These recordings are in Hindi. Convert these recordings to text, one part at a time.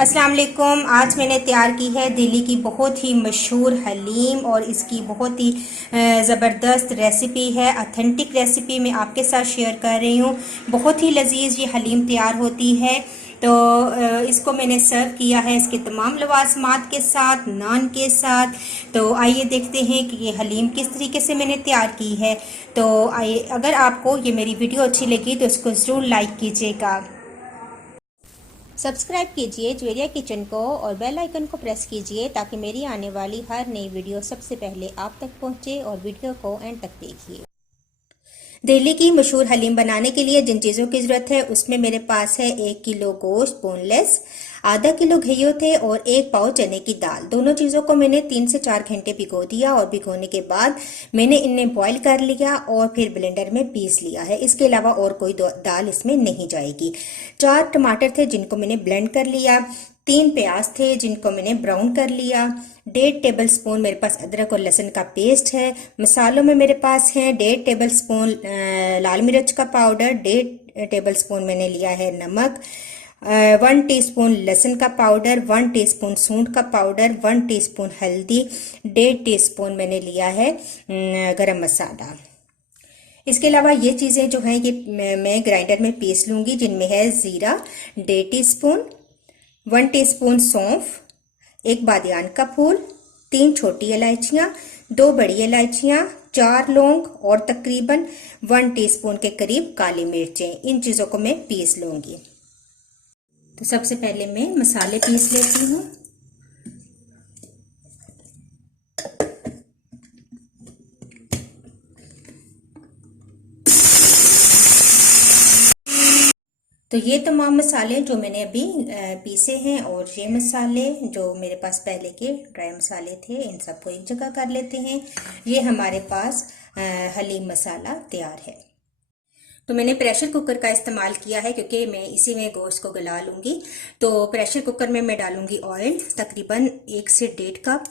अस्सलाम वालेकुम। आज मैंने तैयार की है दिल्ली की बहुत ही मशहूर हलीम और इसकी बहुत ही ज़बरदस्त रेसिपी है। ऑथेंटिक रेसिपी मैं आपके साथ शेयर कर रही हूँ। बहुत ही लजीज ये हलीम तैयार होती है। तो इसको मैंने सर्व किया है इसके तमाम लवाजमात के साथ, नान के साथ। तो आइए देखते हैं कि ये हलीम किस तरीके से मैंने तैयार की है। तो आइए, अगर आपको ये मेरी वीडियो अच्छी लगी तो इसको ज़रूर लाइक कीजिएगा, सब्सक्राइब कीजिए ज्वेरिया किचन को और बेल आइकन को प्रेस कीजिए ताकि मेरी आने वाली हर नई वीडियो सबसे पहले आप तक पहुंचे। और वीडियो को एंड तक देखिए। दिल्ली की मशहूर हलीम बनाने के लिए जिन चीज़ों की ज़रूरत है उसमें मेरे पास है 1 किलो गोश्त बोनलेस, आधा किलो घियो थे और 1 पाव चने की दाल। दोनों चीज़ों को मैंने 3 से 4 घंटे भिगो दिया और भिगोने के बाद मैंने इन्हें बॉईल कर लिया और फिर ब्लेंडर में पीस लिया है। इसके अलावा और कोई दाल इसमें नहीं जाएगी। 4 टमाटर थे जिनको मैंने ब्लेंड कर लिया। 3 प्याज थे जिनको मैंने ब्राउन कर लिया। 1.5 टेबल स्पून मेरे पास अदरक और लहसुन का पेस्ट है। मसालों में मेरे पास है 1.5 टेबल स्पून लाल मिर्च का पाउडर, 1.5 टेबल स्पून मैंने लिया है नमक, 1 टीस्पून लहसुन का पाउडर, 1 टीस्पून सूंठ का पाउडर, 1 टीस्पून हल्दी, 1.5 टीस्पून मैंने लिया है गरम मसाला। इसके अलावा ये चीज़ें जो हैं ये मैं ग्राइंडर में पीस लूँगी, जिनमें है ज़ीरा 1.5 टीस्पून, 1 टीस्पून सौंफ, 1 बादियान का फूल, 3 छोटी इलायचियाँ, 2 बड़ी इलायचियाँ, 4 लौंग और तकरीबन 1 टीस्पून के करीब काली मिर्चें। इन चीज़ों को मैं पीस लूँगी। तो सबसे पहले मैं मसाले पीस लेती हूँ। तो ये तमाम मसाले जो मैंने अभी पीसे हैं और ये मसाले जो मेरे पास पहले के ड्राई मसाले थे, इन सबको एक जगह कर लेते हैं। ये हमारे पास हलीम मसाला तैयार है। तो मैंने प्रेशर कुकर का इस्तेमाल किया है क्योंकि मैं इसी में गोश्त को गला लूँगी। तो प्रेशर कुकर में मैं डालूँगी ऑयल तकरीबन 1 से 1.5 कप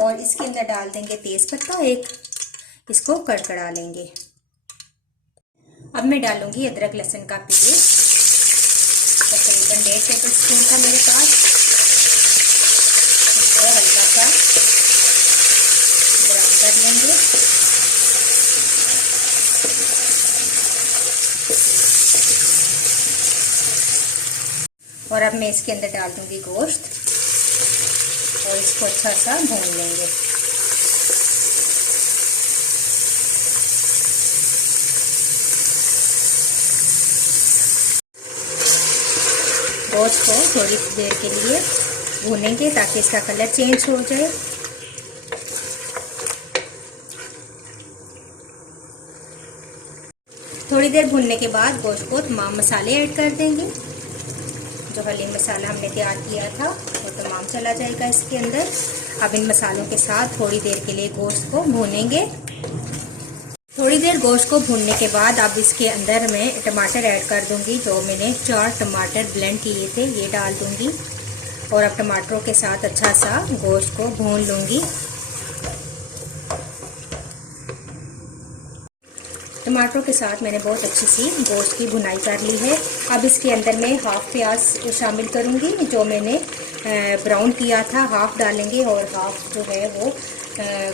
और इसके अंदर डाल देंगे तेज़ पत्ता एक, इसको कड़कड़ा लेंगे। अब मैं डालूंगी अदरक लहसुन का पेस्ट, तकरीबन 1.5 टेबल स्पून था मेरे पास। इसको हल्का सा ब्राउन कर लेंगे। और अब मैं इसके अंदर डाल दूंगी गोश्त और इसको अच्छा सा भून लेंगे। गोश्त को थोड़ी देर के लिए भूनेंगे ताकि इसका कलर चेंज हो जाए। थोड़ी देर भूनने के बाद गोश्त को तमाम मसाले ऐड कर देंगे। जो हलीम मसाला हमने तैयार किया था वो तमाम चला जाएगा इसके अंदर। अब इन मसालों के साथ थोड़ी देर के लिए गोश्त को भूनेंगे। थोड़ी देर गोश्त को भूनने के बाद अब इसके अंदर मैं टमाटर ऐड कर दूंगी। जो मैंने 4 टमाटर ब्लेंड किए थे ये डाल दूंगी और अब टमाटरों के साथ अच्छा सा गोश्त को भून लूंगी। टमाटरों के साथ मैंने बहुत अच्छी सी गोश्त की भुनाई कर ली है। अब इसके अंदर मैं हाफ प्याज शामिल करूंगी जो मैंने ब्राउन किया था, हाफ डालेंगे और हाफ जो है वो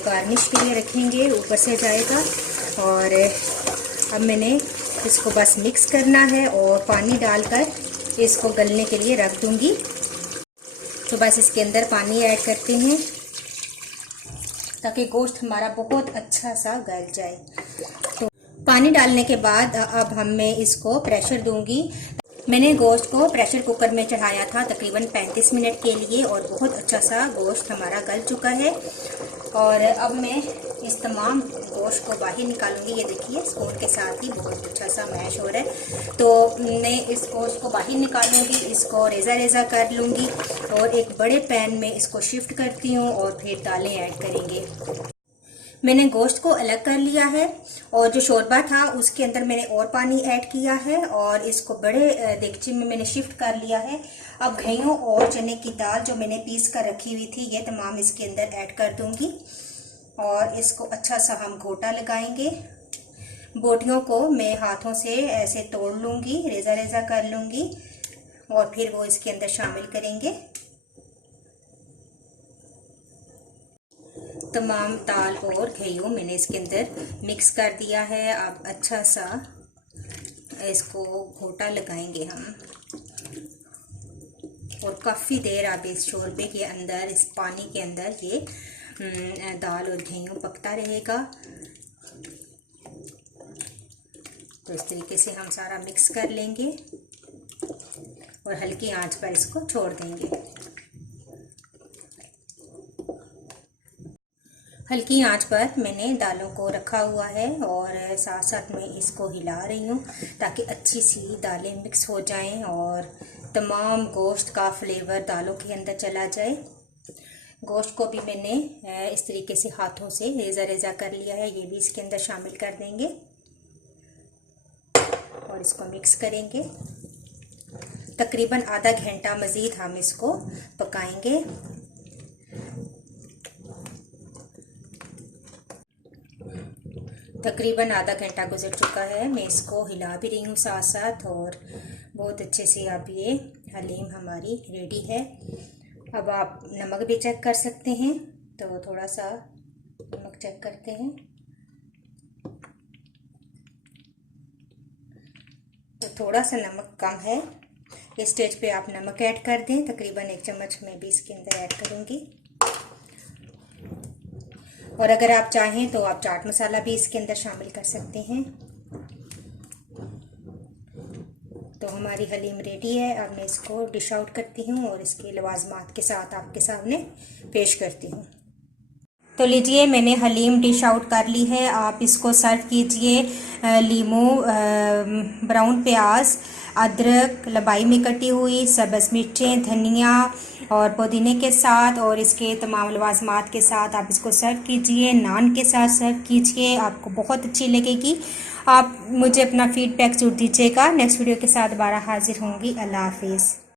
गार्निश के लिए रखेंगे, ऊपर से जाएगा। और अब मैंने इसको बस मिक्स करना है और पानी डालकर इसको गलने के लिए रख दूंगी। तो बस इसके अंदर पानी ऐड करते हैं ताकि गोश्त हमारा बहुत अच्छा सा गल जाए। तो पानी डालने के बाद अब मैं इसको प्रेशर दूंगी। मैंने गोश्त को प्रेशर कुकर में चढ़ाया था तकरीबन 35 मिनट के लिए और बहुत अच्छा सा गोश्त हमारा गल चुका है। और अब मैं इस तमाम गोश्त को बाहर निकालूंगी। ये देखिए स्पून के साथ ही बहुत अच्छा सा मैश हो रहा है। तो मैं इस गोश्त को बाहर निकालूंगी, इसको रेज़ा रेज़ा कर लूँगी और एक बड़े पैन में इसको शिफ्ट करती हूँ और फिर दालें ऐड करेंगे। मैंने गोश्त को अलग कर लिया है और जो शोरबा था उसके अंदर मैंने और पानी ऐड किया है और इसको बड़े देगची में मैंने शिफ्ट कर लिया है। अब घियो और चने की दाल जो मैंने पीस कर रखी हुई थी ये तमाम इसके अंदर ऐड कर दूंगी और इसको अच्छा सा हम घोटा लगाएंगे। बोटियों को मैं हाथों से ऐसे तोड़ लूंगी, रेजा रेजा कर लूंगी और फिर वो इसके अंदर शामिल करेंगे। तमाम दाल और घेयों मैंने इसके अंदर मिक्स कर दिया है। अब अच्छा सा इसको घोटा लगाएंगे हम, और काफ़ी देर अब इस शोरबे के अंदर, इस पानी के अंदर ये दाल और घेयों पकता रहेगा। तो इस तरीके से हम सारा मिक्स कर लेंगे और हल्की आंच पर इसको छोड़ देंगे। हल्की आंच पर मैंने दालों को रखा हुआ है और साथ साथ मैं इसको हिला रही हूँ ताकि अच्छी सी दालें मिक्स हो जाएं और तमाम गोश्त का फ्लेवर दालों के अंदर चला जाए। गोश्त को भी मैंने इस तरीके से हाथों से रेज़ा रेज़ा कर लिया है, ये भी इसके अंदर शामिल कर देंगे और इसको मिक्स करेंगे। तकरीबन आधा घंटा मज़ीद हम इसको पकाएंगे। तकरीबन आधा घंटा गुजर चुका है, मैं इसको हिला भी रही हूँ साथ साथ, और बहुत अच्छे से अब ये हलीम हमारी रेडी है। अब आप नमक भी चेक कर सकते हैं, तो थोड़ा सा नमक चेक करते हैं। तो थोड़ा सा नमक कम है, इस स्टेज पे आप नमक ऐड कर दें। तकरीबन 1 चम्मच मैं भी इसके अंदर ऐड करूँगी, और अगर आप चाहें तो आप चाट मसाला भी इसके अंदर शामिल कर सकते हैं। तो हमारी हलीम रेडी है। अब मैं इसको डिश आउट करती हूँ और इसके लवाजमात के साथ आपके सामने पेश करती हूँ। तो लीजिए, मैंने हलीम डिश आउट कर ली है। आप इसको सर्व कीजिए लीमू, ब्राउन प्याज, अदरक लंबाई में कटी हुई, सब्ज़ मिर्चें, धनिया और पुदीने के साथ, और इसके तमाम लवाजमात के साथ आप इसको सर्व कीजिए। नान के साथ सर्व कीजिए, आपको बहुत अच्छी लगेगी। आप मुझे अपना फीडबैक ज़रूर दीजिएगा। नेक्स्ट वीडियो के साथ दोबारा हाजिर होंगी। अल्लाह हाफिज़।